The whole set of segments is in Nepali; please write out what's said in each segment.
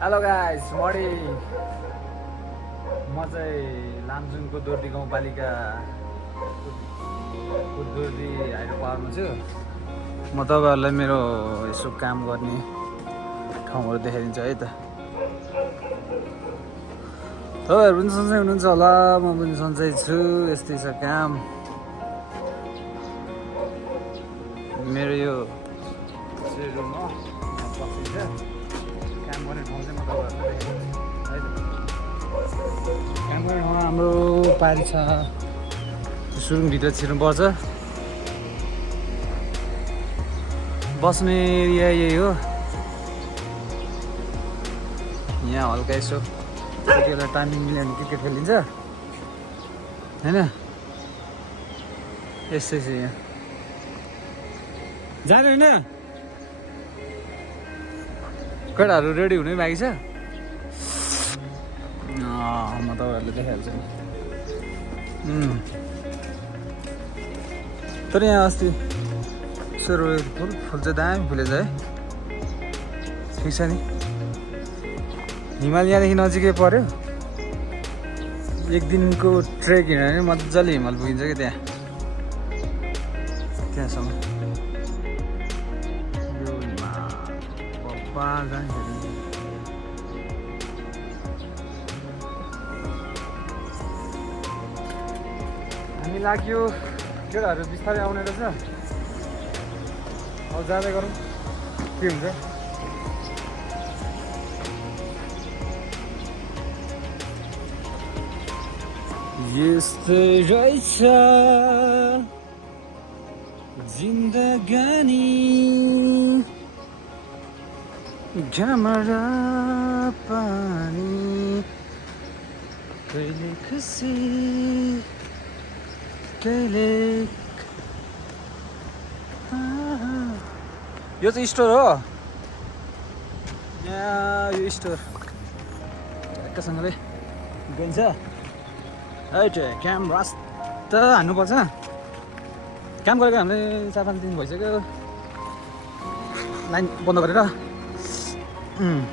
हेलो गाइस मर्निङ म चाहिँ लामजुङको दोर्दी गाउँपालिकाको दोर्दी हाइड्रो पावरमा छु म तपाईँहरूलाई मेरो यसो काम गर्ने ठाउँहरू देखाइदिन्छु है त तपाईँहरू पनि सन्चै हुनुहुन्छ होला म पनि सन्चै छु यस्तै छ काम मेरो यो रुम हो बसिन्छ काम गर्ने ठाउँ चाहिँ म तपाईँहरूलाई देखाइदिन्छु है त काम गर्ने ठाउँमा हाम्रो पारी छ सुरुङभित्र छिर्नुपर्छ बस्ने एरिया यही हो यहाँ हल्का यसो त्यति बेला टाइम मिल्यो भने क्रिकेट खेलिन्छ होइन यस्तै छ यहाँ जाने होइन केटाहरू रेडी हुनै बाँकी छ म तपाईँहरूले देखाइहाल्छु नि तर यहाँ अस्ति सुरुवात फुल चाहिँ दामी फुलेछ है ठिक छ नि हिमाल यहाँदेखि नजिकै पर्यो एक दिनको ट्रेक हिँड्यो भने मजाले हिमाल पुगिन्छ क्या त्यहाँसम्म यो हिमाल बब्बा जान्छ हामी लाग्यो केटाहरू बिस्तारै आउने रहेछ अब जाँदै गरौँ के हुन्छ यस्तै रहेछ जिन्दगानी घाम र पानी कहिले खुसी कहिले यो चाहिँ स्टोर हो यहाँ यो स्टोर एकैसँगले गइन्छ है क्याम रास्त हान्नुपर्छ काम गरेको हामीले 4-5 दिन भइसक्यो लाइन बन्द गरेर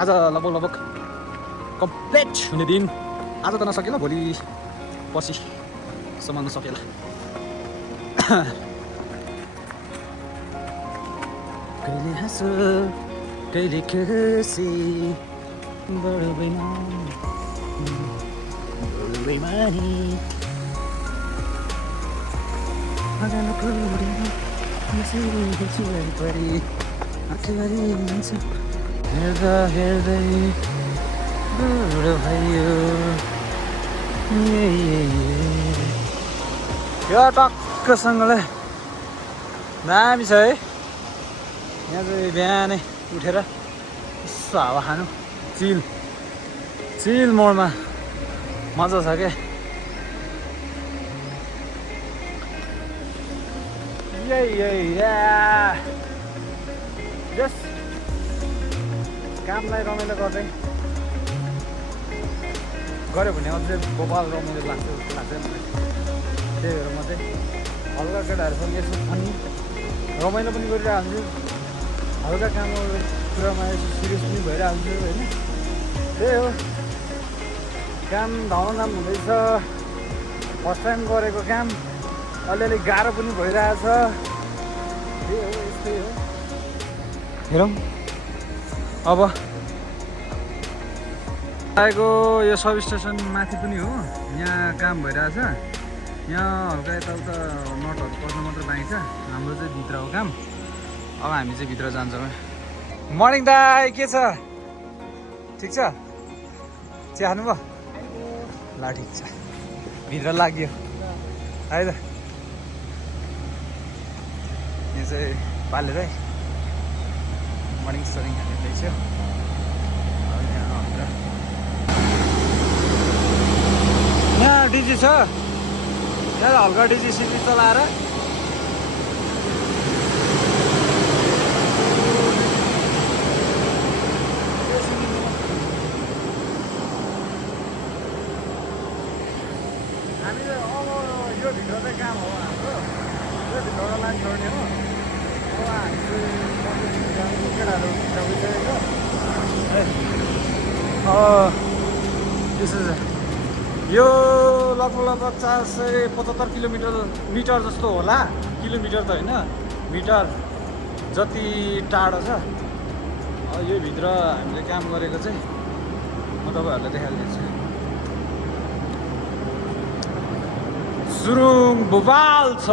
आज लगभग कम्प्लिट हुने दिन आज त नसकेला भोलि पर्सिसम्म सकेला कहिले हाँसो कहिले खुसी बडो बेमानी हेर्दा हेर्दै बुढो भयो यो टक्कसँगले दामी छ है यहाँ चाहिँ बिहानै उठेर यसो हावा खानु चिल मोडमा मजा छ क्या जस कामलाई रमाइलो गर्दै गऱ्यो भने अझै गोपाल रमाइलो लाग्छ जस्तो लाग्छ मलाई त्यही भएर म चाहिँ हल्का केटाहरूसँग यसो अनि रमाइलो पनि गरिरहन्छु हल्का कामको कुरामा यसो सिरियस पनि भइरहन्छु होइन त्यही हो काम धाम हुँदैछ फर्स्ट टाइम गरेको काम अलिअलि गाह्रो पनि भइरहेछ त्यही हो यस्तै हो हेरौँ अब आएको यो सब स्टेसन माथि पनि हो यहाँ काम भइरहेछ यहाँ हल्का यताउता नटहरू पर्न मात्र बाँकी छ हाम्रो चाहिँ भित्र हो काम अब हामी चाहिँ भित्र जान्छौँ मर्निङ दाइ के छ ठिक छ चिया खानुभयो ल ठिक छ भित्र लाग्यो है त यहाँ चाहिँ पालेर है मर्निङ सरिङ खाँदैछ यहाँ डिजी छ यहाँ हल्का डिजी सिटी चलाएर हामीले अब यो भित्र चाहिँ काम हो हाम्रो यो भित्रबाट लाइन छोड्ने हो अब हामी चाहिँ केटाहरू यो लगभग 475 मिटर जस्तो होला। किलोमिटर त होइन, मिटर जति टाढो छ। यो भित्र हामीले काम गरेको चाहिँ म तपाईँहरूलाई देखाइदिन्छु। सुरुङ भोपाल छ।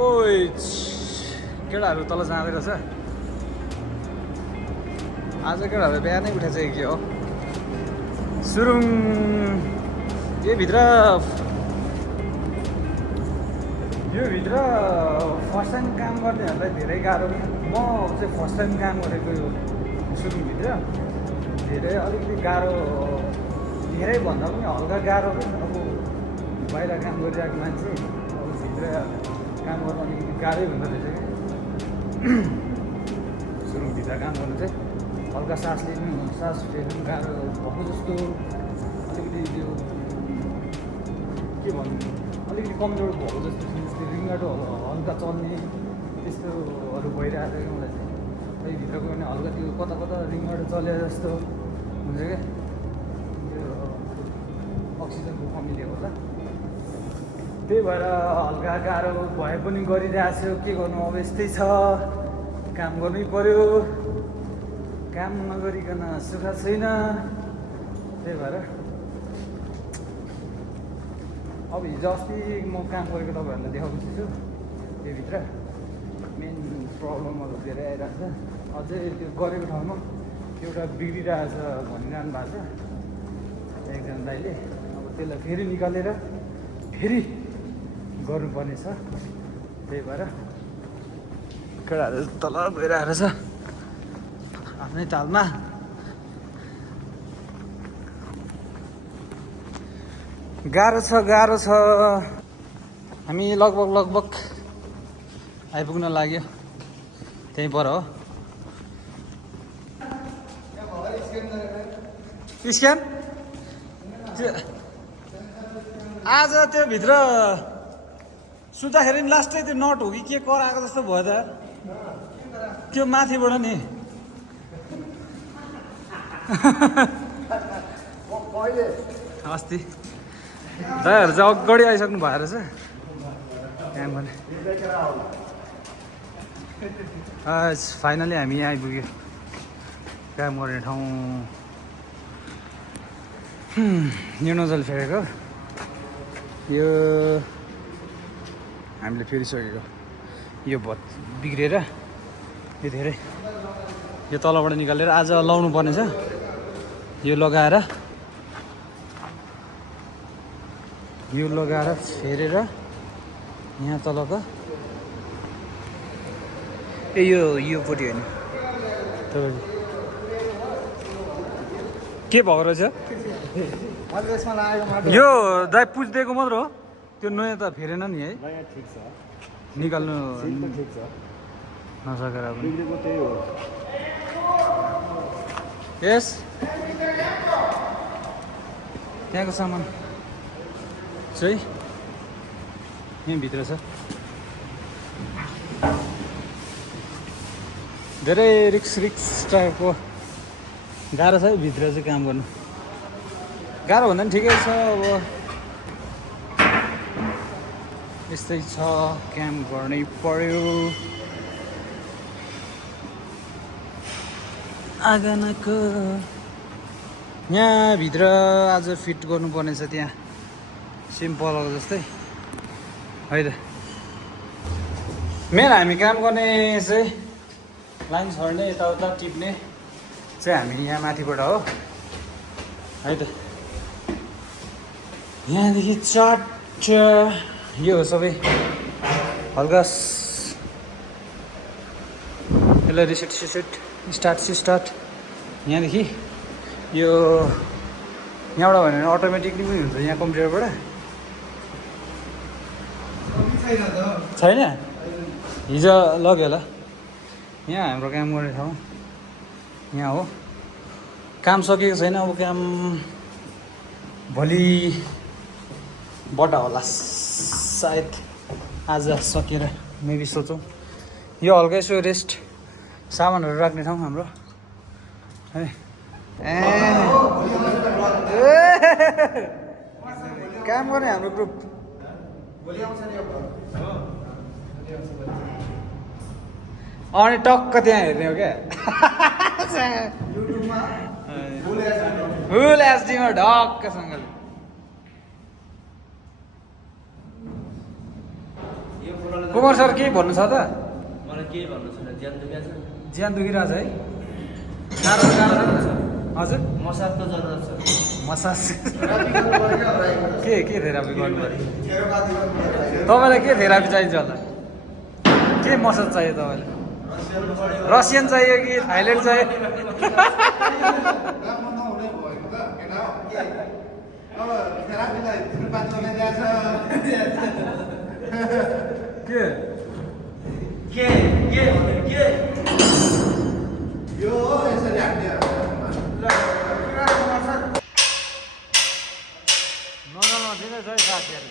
ओइ केटाहरू तल जाँदै रहेछ। आज केटाहरू बिहानै उठेछ के हो। सुरुङ यो भित्र फर्स्ट टाइम काम गर्नेहरूलाई धेरै गाह्रो। म चाहिँ फर्स्ट टाइम काम गरेको यो सुरुङभित्र धेरै अलिकति गाह्रो, धेरै भन्दा पनि हल्का गाह्रो पनि। अब बाहिर काम गरिरहेको मान्छे अब भित्र काम गर्नु अलिकति गाह्रै हुँदो रहेछ क्या। सुरुङभित्र काम गर्नु चाहिँ हल्का सास फेर्नु गाह्रो भएको जस्तो, अलिकति त्यो के भन्नु, अलिकति कमजोर भएको जस्तो रिङ्गाटो हल्का चल्ने त्यस्तोहरू भइरहेको थियो मलाई चाहिँ। त्यही भित्र गयो भने हल्का त्यो कता कता रिङ्गाटो चले जस्तो हुन्छ क्या। त्यो अक्सिजनको कमीले होला, त्यही भएर हल्का गाह्रो भए पनि गरिरहेको छु। के गर्नु, अब यस्तै छ, काम गर्नै पर्यो। काम नगरिकन सुख छैन। त्यही भएर अब हिजो अस्ति म काम गरेको तपाईँहरूलाई देखाउँछु छु। त्योभित्र मेन प्रब्लमहरू धेरै आइरहेको छ। अझै त्यो गरेको ठाउँमा एउटा बिग्रिरहेछ भनिरहनु भएको छ एकजना दाइले। अब त्यसलाई फेरि निकालेर फेरि गर्नुपर्ने छ। त्यही भएर केटाहरू तल गइरहेको छ आफ्नै तालमा। गाह्रो छ। हामी लगभग आइपुग्न लाग्यो। त्यहीँ पर हो स्क्यान। आज त्यो भित्र सुत्दाखेरि नि लास्टै त्यो नट हो कि के कराएको जस्तो भयो त। त्यो माथिबाट नि अस्ति दाइहरू चाहिँ अगाडि आइसक्नु भएको रहेछ काम गर्ने। फाइनली हामी यहाँ आइपुग्यो काम गर्ने ठाउँ। यो नजल फेरेको यो हामीले फेरिसकेको। यो भत् बिग्रेर यो धेरै यो तलबाट निकालेर आज लाउनु पर्ने छ। यो लगाएर फेरेर यहाँ तलको योपट्टि होइन तपाईँ के भएको रहेछ। यो दाइ पुछिदिएको मात्र हो, त्यो नयाँ त फेरेन नि है। ठिक छ, निकाल्नु ठिक छ नसकेर पनि। यस त्यहाँको सामान चाहिँ यहीँभित्र छ। धेरै रिक्स टाइपको गाह्रो छ भित्र चाहिँ काम गर्नु। गाह्रो भन्दा पनि ठिकै छ। अब यस्तै छ, काम गर्नै पर्यो। आँगनको यहाँभित्र आज फिट गर्नुपर्ने छ। त्यहाँ सिम्पलको जस्तै है त। मेन हामी काम गर्ने चाहिँ लाइन छर्ने यताउता टिप्ने चाहिँ हामी यहाँ माथिबाट हो है त। यहाँदेखि चाट यो हो सबै हल्का यसलाई रिसेट स्टार्ट यहाँदेखि यो यहाँबाट भने अटोमेटिकली पनि हुन्छ यहाँ कम्प्युटरबाट। छैन हिजो लग्यो होला। यहाँ हाम्रो काम गर्ने ठाउँ यहाँ हो। काम सकेको छैन, अब काम भोलिबाट होला। सायद आज सकेर मेबी सोचौँ यो हल्का यसो रेस्ट सामानहरू राख्ने ठाउँ हाम्रो है काम गर्ने हाम्रो ग्रुप अनि टक्क त्यहाँ हेर्ने हो क्या फुल एचडीमा ढक्कसँगले कुमार सर केही भन्नु छ त मलाई केही भन्नु छैन ज्यान दुखिरहेछ है हजुर मसाजको जरुरत छ मसाज के थेरापी गर्नु पर्यो तपाईँलाई के थेरापी चाहिन्छ होला के मसाज चाहियो तपाईँलाई रसियन चाहियो कि थाइल्यान्ड चाहियो के यो यसरी हान्ने दिँदैछ है साथीहरू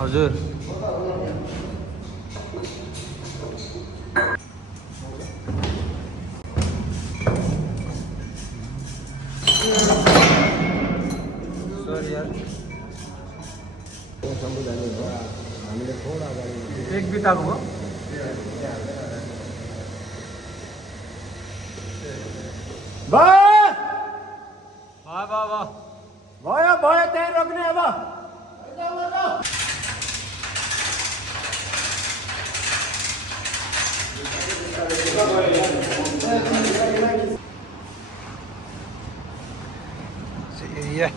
हजुर सरी यार एक बिताको भयो भयो त्यहाँ रोक्ने अब एरिया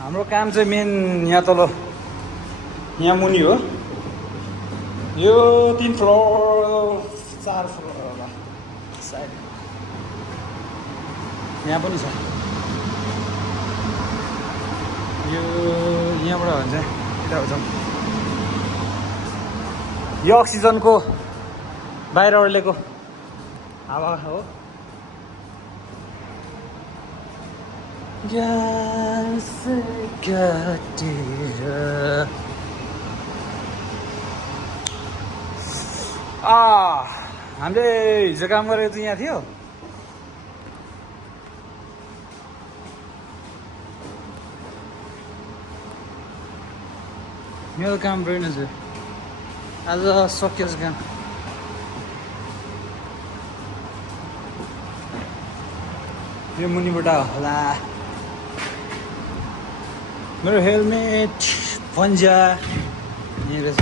हाम्रो काम चाहिँ मेन यहाँ तल यहाँ मुनि हो यो 3 फ्लोर 4 फ्लोर होला सायद यहाँ पनि छ यो यहाँबाट हो भने चाहिँ यता जाउँ यो अक्सिजनको बाहिर ओर्लेको हावा हो हामीले हिजो काम गरेको चाहिँ यहाँ थियो मेरो काम रहेनछ आज सकियोस् काम यो मुनिबाट होला मेरो हेलमेट पन्जा यहीँ रहेछ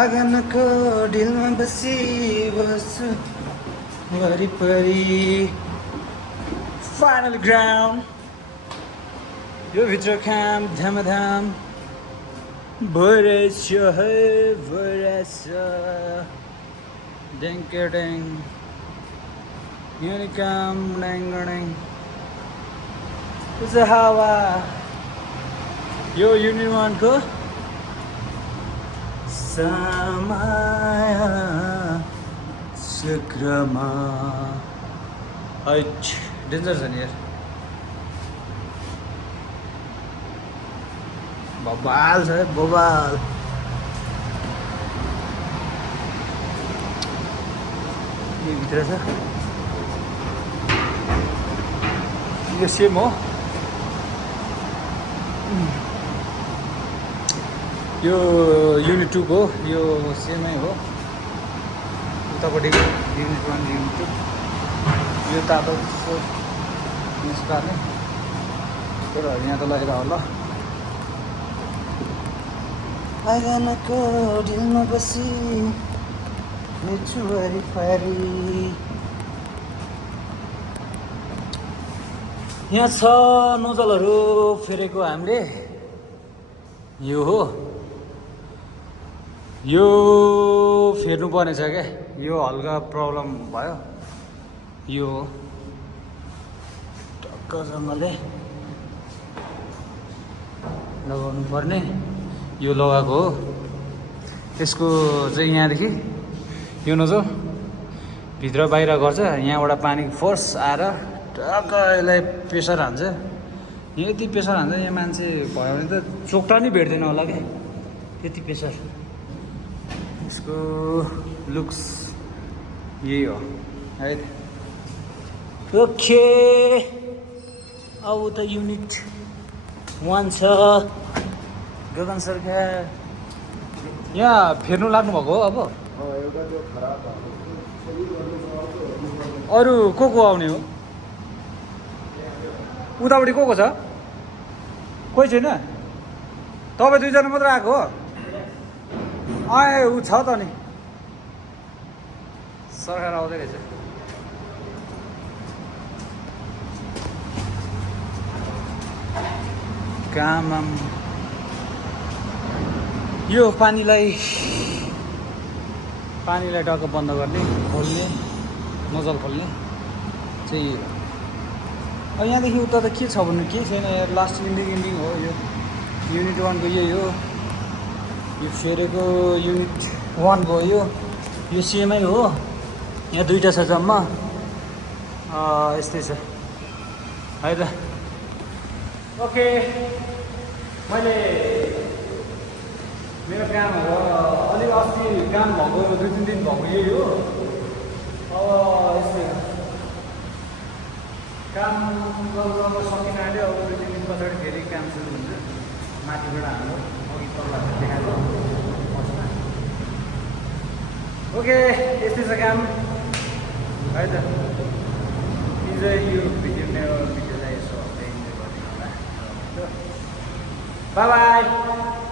आँगनको डिलमा बसी बस्छु वरिपरि फाइनल ग्राउन्ड यो भित्र काम धामधाम भइरहेछ है भइरहेछ ड्याङ यहाँ काम ड्याङ त्यो चाहिँ हावा यो युनियनको समय चक्रमा हैट डेन्जर छ नि यार बबाल छ बबाल भित्र छ यो सेम हो यो युनिट 2 को यो सेमै हो उतापट्टिको युनिट 1 युनिट 2 यो तातो निस्काने तर यहाँ त लगेर होला आँगनको ढिलमा बसी मेछु वरिपरि यहाँ छ नोजलहरू फेरेको हामीले यो हो यो फेर्नु पर्ने छ क्या यो हल्का प्रब्लम भयो यो टक्कसँगले लगाउनु पर्ने यो लगाएको हो त्यसको चाहिँ यहाँदेखि यो नजर भित्र बाहिर गर्छ यहाँबाट पानी फोर्स आएर टक्क यसलाई प्रेसर हान्छ यहाँ यति प्रेसर हान्छ यहाँ मान्छे भयो भने त चोक्टा नि भेट्दैन होला क्या त्यति प्रेसर यसको लुक्स यही हो है ओके अब त युनिट 1 छ गगन सरकार यहाँ फेर्नु लाग्नु भएको हो अब अरू को आउने हो उतापट्टि को छ कोही छैन तपाईँ दुईजना मात्र आएको हो ऊ छ त नि सरकार आउँदै रहेछ कामम यो पानीलाई टक्क बन्द गर्ने खोल्ने नजल खोल्ने चाहिँ यहाँदेखि उता त के छ भन्नु केही छैन यार लास्ट इन्डिङ हो यो युनिट 1 को यही हो यो फेरेको युनिट 1 भयो यो सेमै हो यहाँ दुईवटा छ जम्मा यस्तै छ है त ओके मैले मेरो कामहरू अलिक अस्ति काम भएको 2-3 दिन भएको यही हो अब यस्तै काम गर्नु सकिन आँट्यो अब 2-3 दिन पछाडि फेरि काम सुरु हुन्छ माथिबाट हाम्रो अघि तल्ला देखाएको ओके यस्तै छ काम है त इन्जोय यो भिडियोलाई यसो इन्जोय गरिदिनु होला बाई बाई